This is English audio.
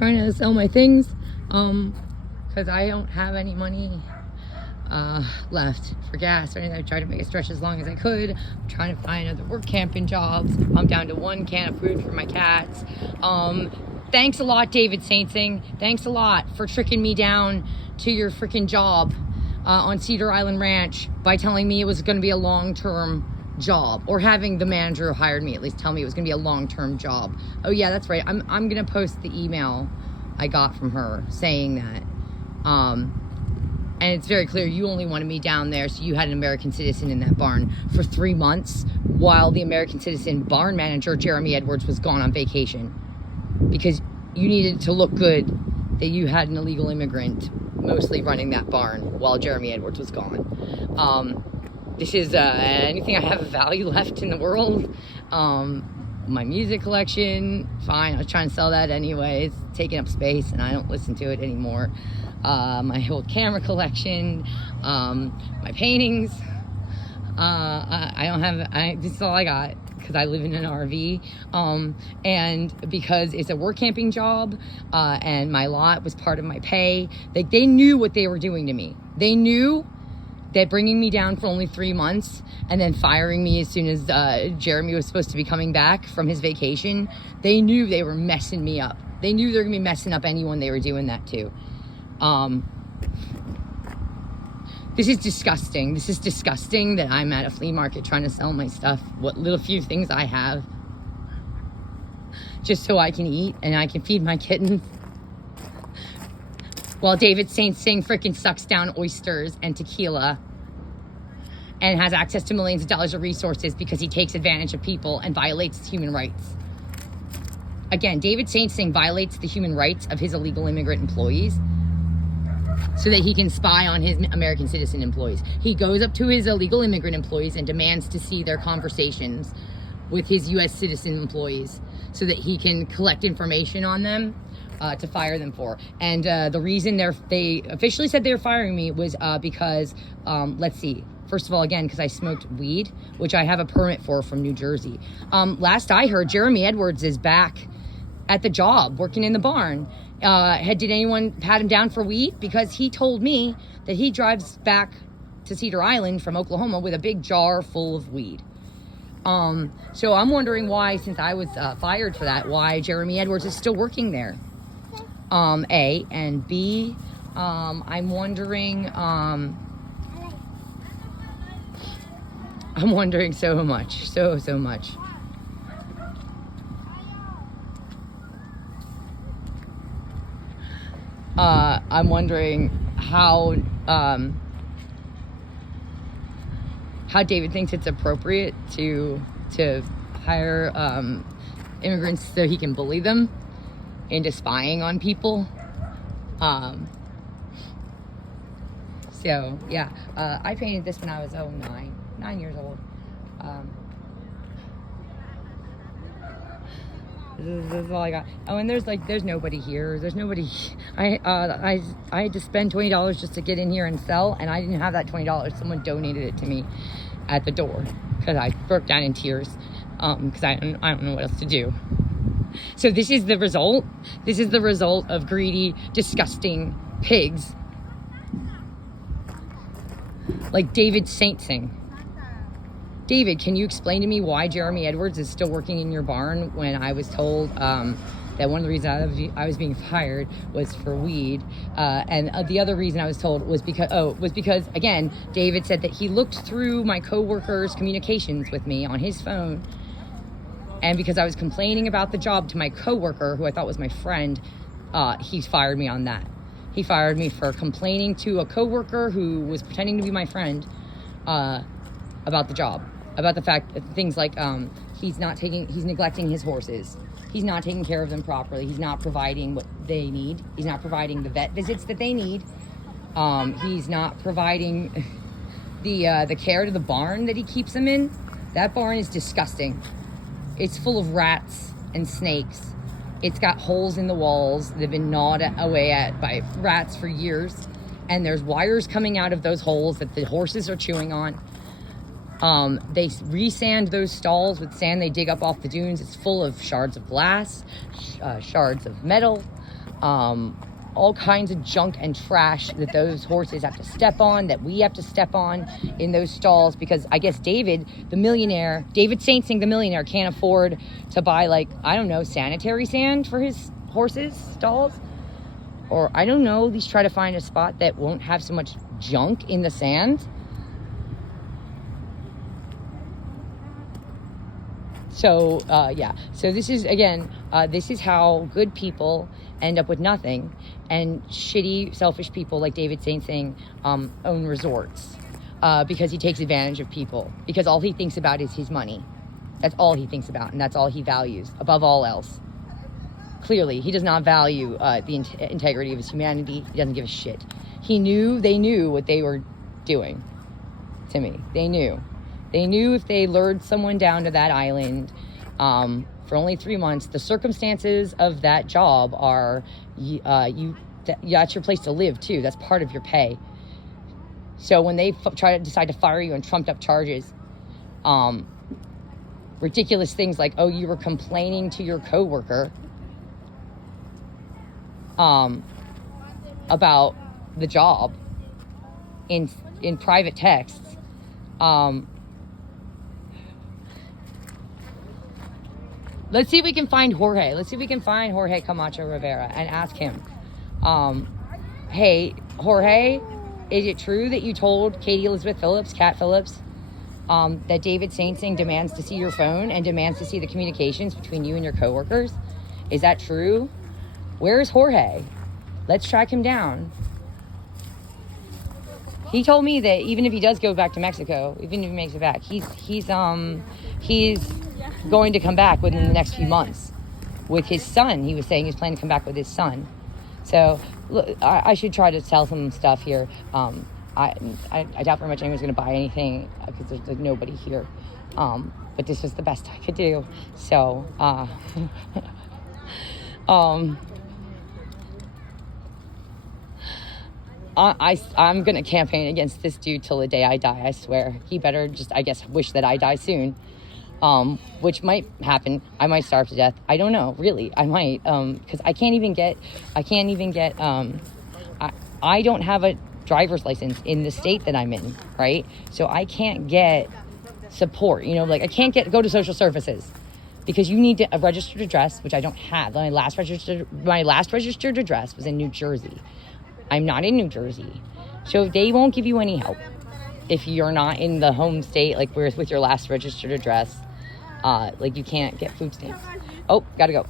trying to sell my things, because I don't have any money left for gas or anything. I tried to make it stretch as long as I could. I'm trying to find other work camping jobs. I'm down to 1 can of food for my cats. Thanks a lot, David Saintsing. Thanks a lot for tricking me down to your freaking job on Cedar Island Ranch by telling me it was going to be a long-term job, or having the manager who hired me at least tell me it was going to be a long-term job. Oh yeah, that's right. I'm going to post the email I got from her saying that. And it's very clear you only wanted me down there so you had an American citizen in that barn for 3 months while the American citizen barn manager, Jeremy Edwards, was gone on vacation, because you needed to look good that you had an illegal immigrant mostly running that barn while Jeremy Edwards was gone. This is anything I have of value left in the world. My music collection, fine. I was trying to sell that anyway. It's taking up space and I don't listen to it anymore. My whole camera collection, my paintings. This is all I got because I live in an RV. And because it's a work camping job, and my lot was part of my pay, like, they knew what they were doing to me. They knew that bringing me down for only 3 months and then firing me as soon as Jeremy was supposed to be coming back from his vacation, they knew they were messing me up. They knew they were gonna be messing up anyone they were doing that to. This is disgusting. This is disgusting that I'm at a flea market trying to sell my stuff, what little few things I have, just so I can eat and I can feed my kittens. While David Saintsing frickin' sucks down oysters and tequila and has access to millions of dollars of resources because he takes advantage of people and violates human rights. Again, David Saintsing violates the human rights of his illegal immigrant employees so that he can spy on his American citizen employees. He goes up to his illegal immigrant employees and demands to see their conversations with his U.S. citizen employees so that he can collect information on them to fire them for. And the reason they officially said they were firing me was because, let's see, first of all, again, because I smoked weed, which I have a permit for from New Jersey. Last I heard, Jeremy Edwards is back at the job, working in the barn. Did anyone pat him down for weed? Because he told me that he drives back to Cedar Island from Oklahoma with a big jar full of weed. So I'm wondering why, since I was fired for that, why Jeremy Edwards is still working there. A, and B, I'm wondering so much, so much. I'm wondering how David thinks it's appropriate to hire immigrants so he can bully them into spying on people. So yeah, I painted this when I was 9 years old. This is all I got. Oh, and there's nobody here. There's nobody. I had to spend $20 just to get in here and sell, and I didn't have that $20. Someone donated it to me at the door because I broke down in tears because I don't know what else to do. So this is the result. This is the result of greedy, disgusting pigs like David Saintsing. David, can you explain to me why Jeremy Edwards is still working in your barn when I was told that one of the reasons I was being fired was for weed, and the other reason I was told was because again, David said that he looked through my coworker's communications with me on his phone, and because I was complaining about the job to my coworker, who I thought was my friend, he fired me on that. He fired me for complaining to a coworker who was pretending to be my friend about the job, about the fact that things like he's neglecting his horses. He's not taking care of them properly. He's not providing what they need. He's not providing the vet visits that they need. He's not providing the care to the barn that he keeps them in. That barn is disgusting. It's full of rats and snakes. It's got holes in the walls that have been gnawed away at by rats for years. And there's wires coming out of those holes that the horses are chewing on. They re-sand those stalls with sand they dig up off the dunes. It's full of shards of glass, shards of metal. all kinds of junk and trash that those horses have to step on, that we have to step on in those stalls, because I guess David St. Sing, the millionaire, can't afford to buy, like, I don't know, sanitary sand for his horses' stalls. Or I don't know, at least try to find a spot that won't have so much junk in the sand. So, yeah. So this is, again, this is how good people end up with nothing, and shitty, selfish people like David St. Sing own resorts because he takes advantage of people, because all he thinks about is his money. That's all he thinks about, and that's all he values above all else. Clearly, he does not value the integrity of his humanity. He doesn't give a shit. They knew what they were doing to me. They knew if they lured someone down to that island for only 3 months, the circumstances of that job are, that's your place to live too. That's part of your pay. So when they decide to fire you on trumped up charges, ridiculous things like, oh, you were complaining to your coworker about the job in private texts, let's see if we can find Jorge. Let's see if we can find Jorge Camacho Rivera and ask him, hey, Jorge, is it true that you told Katie Elizabeth Phillips, Cat Phillips, that David St. Sing demands to see your phone and demands to see the communications between you and your coworkers? Is that true? Where's Jorge? Let's track him down. He told me that even if he does go back to Mexico, even if he makes it back, he's going to come back within the next few months with his son. He was saying he's planning to come back with his son. So look, I should try to sell some stuff here. I doubt very much anyone's going to buy anything because there's nobody here. But this was the best I could do. So, I'm going to campaign against this dude till the day I die, I swear. He better just, I guess, wish that I die soon. Which might happen. I might starve to death. I don't know, really. I might, because I don't have a driver's license in the state that I'm in, right? So I can't get support, like I can't go to social services because you need a registered address, which I don't have. My last registered address was in New Jersey. I'm not in New Jersey. So they won't give you any help if you're not in the home state, like with your last registered address. Like you can't get food stamps. Oh, gotta go.